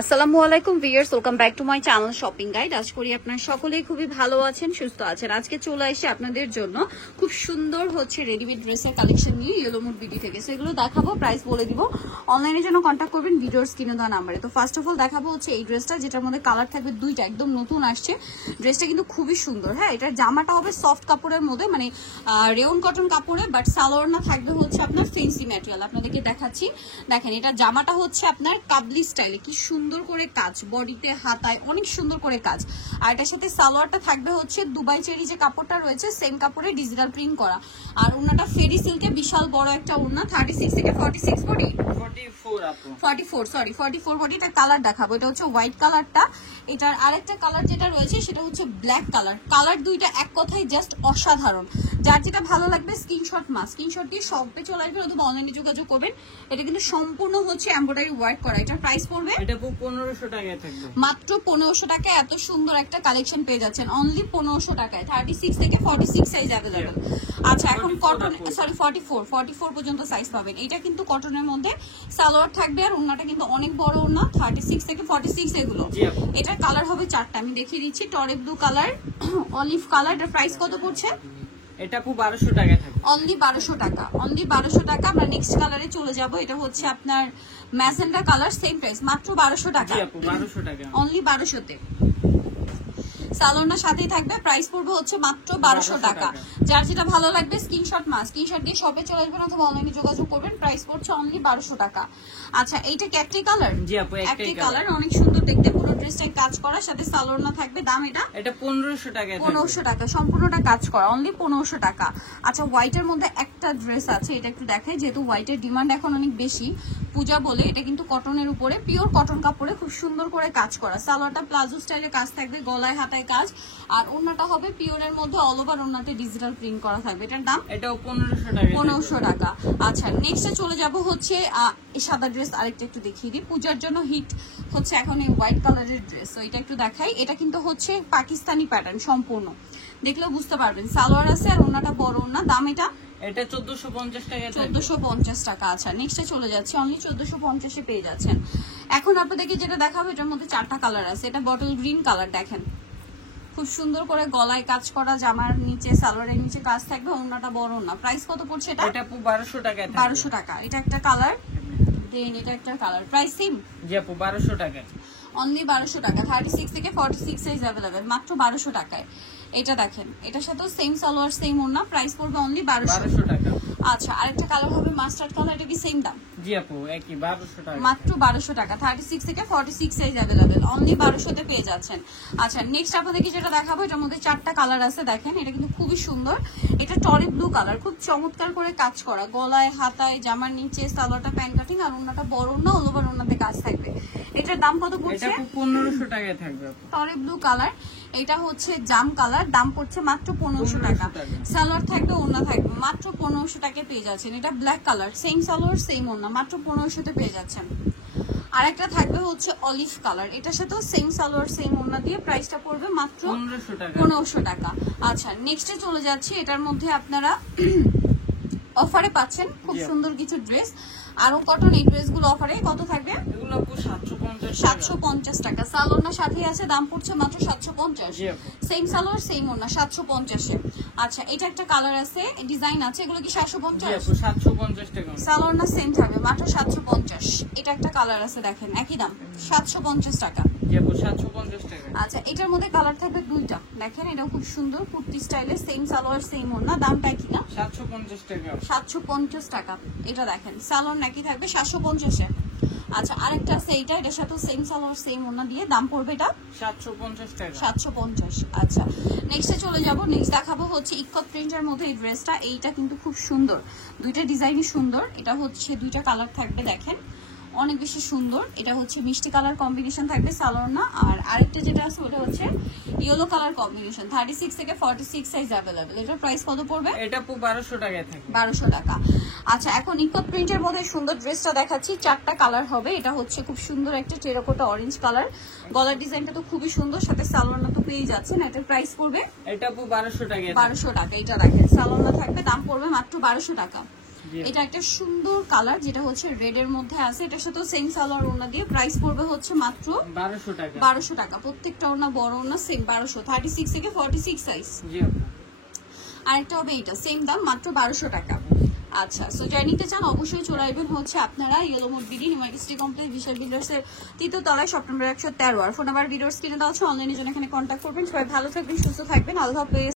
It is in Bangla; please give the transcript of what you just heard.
আসসালামু আলাইকুম viewers, welcome back to my channel shopping guide. আশা করি আপনারা সকলেই খুবই ভালো আছেন, সুস্থ আছেন। আজকে চলে এসে আপনাদের জন্য খুব সুন্দর হচ্ছে রেডিমেড ড্রেসের কালেকশন নিয়ে ইয়েলো মুড বিডি থেকে। সেগুলো দেখাবো, প্রাইস বলে দিব। অনলাইনের জন্য কন্ট্যাক্ট করবেন ভিডিওর স্ক্রিনে দেওয়া নাম্বারে। তো ফার্স্ট অফ অল দেখাবো হচ্ছে এই ড্রেসটা, যেটার মধ্যে কালার থাকবে দুইটা, একদম নতুন আসছে। ড্রেসটা কিন্তু খুবই সুন্দর। হ্যাঁ, এটার জামাটা হবে সফট কাপড়ের মধ্যে, মানে রেয়ন কটন কাপড়ে, বাট সালোয়ারটা থাকবে হচ্ছে আপনার ফেন্সি ম্যাটেরিয়াল। আপনাদেরকে দেখাচ্ছি, দেখেন এটা জামাটা হচ্ছে আপনার কাবলি স্টাইলে, কি সুন্দর করে কাজ, বডিতে হাতায় অনেক সুন্দর করে কাজ। আর এটার সাথে সালোয়ারটা থাকবে হচ্ছে দুবাই চেরি যে কাপড়টা রয়েছে সেম কাপড়ে ডিজিটাল প্রিন্ট করা। আর ওনাটা ফেরি সিল্কে, বিশাল বড় একটা ওড়না, 36 থেকে 46 বডি, 44 বডি। এটা কালার দেখাবো, এটা হচ্ছে হোয়াইট কালারটা। এটার আরেকটা কালার যেটা রয়েছে সেটা হচ্ছে ব্ল্যাক কালার। কালার দুইটা এক কথায় জাস্ট অসাধারণ। যার যেটা ভালো লাগবে স্ক্রিনশট দিয়ে শপে চলে আসবেন অথবা অনলাইনে যোগাযোগ করবেন। এটা কিন্তু সম্পূর্ণ হচ্ছে এমব্রয়ডারি ওয়ার্ক করা। এটার প্রাইস পড়বে এটা 1500 টাকায় থাকবে, মাত্র 1500 টাকায়। এত সুন্দর একটা কালেকশন পেয়ে যাচ্ছেন অনলি 1500 টাকায়। 36 থেকে 46 সাইজ অ্যাভেলেবল। আচ্ছা, এখন কটন, সরি 44 পর্যন্ত সাইজ পাবেন। এটা কিন্তু কটনের মধ্যে সালোয়ার থাকবে, আর ওন্নাটা কিন্তু অনেক বড় ওন্না, 36 থেকে 46 এগুলো। এটার কালার হবে চারটা, আমি দেখিয়ে দিচ্ছি। টরে ব্লু কালার, অলিভ কালার। এটার প্রাইস কত পড়ছে? এটা 1200 টাকায় থাকবে, অনলি 1200 টাকা, অনলি 1200 টাকা। আমরা নেক্সট কালারে চলে যাব। এটা হচ্ছে আপনার ম্যাজেন্ডা কালার, সেম প্রাইস, মাত্র 1200 টাকা। জি আপু 1200 টাকা, অনলি 1200 তে। সালোয়ারটা সাথেই থাকবে, প্রাইস পড়বে হচ্ছে মাত্র 1200 টাকা। যার যেটা ভালো লাগবে স্ক্রিনশট দিয়ে শপে চলে আসবেন অথবা অনলাইনে যোগাযোগ করবেন। প্রাইস পড়ছে অনলি 1200 টাকা। আচ্ছা, এইটা কি একটাই কালার? জি আপু একটাই কালার, অনেক সুন্দর দেখতে, পুরো ড্রেসটাই কাজ করা, সাথে সালোয়ার না থাকবে। দাম এটা 1500 টাকায় থাকবে, 1500 টাকা, সম্পূর্ণটা কাজ করা, অনলি 1500 টাকা। আচ্ছা, হোয়াইটের মধ্যে একটা ড্রেস আছে, এটা একটু দেখাই, যেহেতু হোয়াইটের ডিমান্ড এখন অনেক বেশি পূজা বলে। এটা কিন্তু কটনের উপরে, পিওর কটন কাপড়ে খুব সুন্দর করে কাজ করা। সালোয়ারটা প্লাজো স্টাইলে কাজ থাকবে, গলায় হাতায় কাজ, আর ওন্নাটা হবে পিওরের মধ্যে, অল ওভার ওন্নাতে ডিজিটাল প্রিন্ট করা থাকবে। এটার দাম এটাও 1500 টাকা, 1500 টাকা। আচ্ছা, নেক্সটে চলে যাব হচ্ছে এই সাদা ড্রেস। আরেকটা একটু দেখিয়ে দিই, পূজার জন্য হিট হচ্ছে এখন এই হোয়াইট কালারের ড্রেস। তো এটা একটু দেখাই। এটা কিন্তু হচ্ছে পাকিস্তানি প্যাটার্ন, সম্পূর্ণ দেখলেও বুঝতে পারবেন। সালোয়ার আছে আর ওন্নাটা বড় ওন্না। দাম এটা 1450 টাকা, 1450 টাকা। আচ্ছা, নেক্সটে চলে যাচ্ছে, অনলি 1450 এ পেয়ে যাচ্ছেন। এখন আপনাদেরকে যেটা দেখাবো, এটার মধ্যে চারটা কালার আছে। এটা বটল গ্রিন কালার, দেখেন খুব সুন্দর করে গলায় কাজ করা, জামার নিচে সালোয়ারের নিচে কাজ থাকবে, ওন্নাটা বড় না। প্রাইস কত পড়ছে এটা? এটা 1200 টাকা, 1200 টাকা। এটা একটা কালার, দেন এটা একটা কালার। Price same? জি আপু 1200 টাকা, অনলি 1200 টাকা। 36 থেকে 46 সাইজ अवेलेबल, মাত্র 1200 টাকায়। এটা দেখেন, এটার সাথেও সেম সালোয়ার সেম ওড়না, প্রাইস পড়বে অনলি 1200 টাকা। আচ্ছা, আরেকটা কালার হবে মাস্টার্ড কালার, এটা কি সেম দাম? জি আপু একই 1200 টাকা, মাত্র 1200 টাকা। 36 থেকে 46 সাইজ अवेलेबल, অনলি 1200 তে পেয়ে যাচ্ছেন। আচ্ছা, নেক্সট আপনাদেরকে যেটা দেখাবো, এটার মধ্যে চারটা কালার আছে, দেখেন এটা কিন্তু খুবই সুন্দর। এটা টরি ব্লু কালার, খুব চমৎকার করে কাজ করা, গলায় হাতায় জামার নিচে সালোয়ারটা প্যান্ট কাটিং, আর ওন্নাটা বড় ওন্না, অল ওভার ওন্নাতে কাজ থাকবে। এটার দাম কত পড়ছে? এটা 1500 টাকায় থাকবে আপু। টরি ব্লু কালার, এটা হচ্ছে জাম কালার, দাম পড়ছে মাত্র 1500 টাকা। সালোয়ার থাকবে, ওন্না থাকবে, মাত্র 1500 টাকায় পেয়ে যাচ্ছেন। এটা black colour, same salwar same ওন্না, মাত্র 1500 তে পেয়ে যাচ্ছেন। আরেকটা থাকবে হচ্ছে অলিভ কালার, এটার সাথেও সেম সালোয়ার সেম ওন্না দিয়ে, প্রাইসটা পড়বে মাত্র 1500 টাকা। আচ্ছা, নেক্সটে চলে যাচ্ছি। এটার মধ্যে আপনারা অফারে পাচ্ছেন খুব সুন্দর কিছু ড্রেস। আরো কটন এই ড্রেসগুলো অফারে কত থাকবে? এগুলো আপু 750 টাকা। সালোয়ার সাথে আছে, দাম পড়ছে মাত্র 750। সেম সালোয়ার সেম ওন্না, 750 এ। আচ্ছা, এটা একটা কালার আছে, ডিজাইন আছে, এগুলো কি 750? জি আপু 750 টাকা। সালোয়ার না সেম থাকবে, মাত্র 750। এটা একটা কালার আছে, দেখেন একই দাম, 750 টাকা। জি আপু 750 টাকা। আচ্ছা, এটার মধ্যে কালার থাকবে দুইটা, দেখেন এটাও খুব সুন্দর, কুর্তি স্টাইলে, সেম সালোয়ার সেম ওন্না, দামটা কি না? 750 টাকা, 750 টাকা। এটা দেখেন সালোয়ার নাকি থাকবে 750 এ। আচ্ছা, আরেকটা আছে এইটা, এটার সাথে সেম সালোয়ার সেম ওন্না দিয়ে, দাম পড়বে এটা 750 টাকা, 750। আচ্ছা, নেক্সটে চলে যাব। নেক্সট দেখাবো হচ্ছে ইকট প্রিন্টের মধ্যে এই ড্রেসটা। এইটা কিন্তু খুব সুন্দর, দুইটা ডিজাইনই সুন্দর। এটা হচ্ছে দুইটা কালার থাকবে, দেখেন অনেক বেশি সুন্দর। এটা হচ্ছে মিষ্টি কালার কম্বিনেশন থাকবে সালোয়ার না, আর আরেকটা যেটা আছে ওটা হচ্ছে ইয়েলো কালার কম্বিনেশন। 36 থেকে 46 সাইজ अवेलेबल। এটার প্রাইস কত পড়বে? এটা 1200 টাকায় থাকবে, 1200 টাকা। আচ্ছা, এখন ইকট প্রিন্টের মধ্যে সুন্দর ড্রেসটা দেখাচ্ছি। চারটা কালার হবে। এটা হচ্ছে খুব সুন্দর একটা টেরাকোটা অরেঞ্জ কালার, গলার ডিজাইনটা তো খুবই সুন্দর, সাথে সালোয়ার না তো পেয়ে যাচ্ছেন। এটার প্রাইস পড়বে এটা 1200 টাকায়, 1200 টাকা। এটা দেখেন সালোয়ার না থাকবে, দাম পড়বে মাত্র 1200 টাকা। জি। এটা একটা সুন্দর কালার যেটা হচ্ছে রেড এর মধ্যে আছে, এটার সাথে সেম সালোয়ার ওড়না দিয়ে, প্রাইস পড়বে হচ্ছে মাত্র 1200 টাকা। 1200 টাকা। প্রত্যেকটা ওড়না বড় ওড়না সেম 1200, 36 থেকে 46 সাইজ। জি আপু। আরেকটা হবে এটা সেম দাম মাত্র 1200 টাকা। আচ্ছা, সো যারা নিতে চান অবশ্যই চলে আসবেন হচ্ছে আপনারা yellow mode BD new market city complex বিশাল বিল্ডার্সের 3য় তলায়, শপ নম্বর 113। আর ফোন নাম্বার ভিডিওর স্ক্রিনে দেওয়া আছে, অনলাইনে জন্য এখানে কন্ট্যাক্ট করবেন। সবাই ভালো থাকবেন, সুস্থ থাকবেন, আল্লাহ হাফেজ।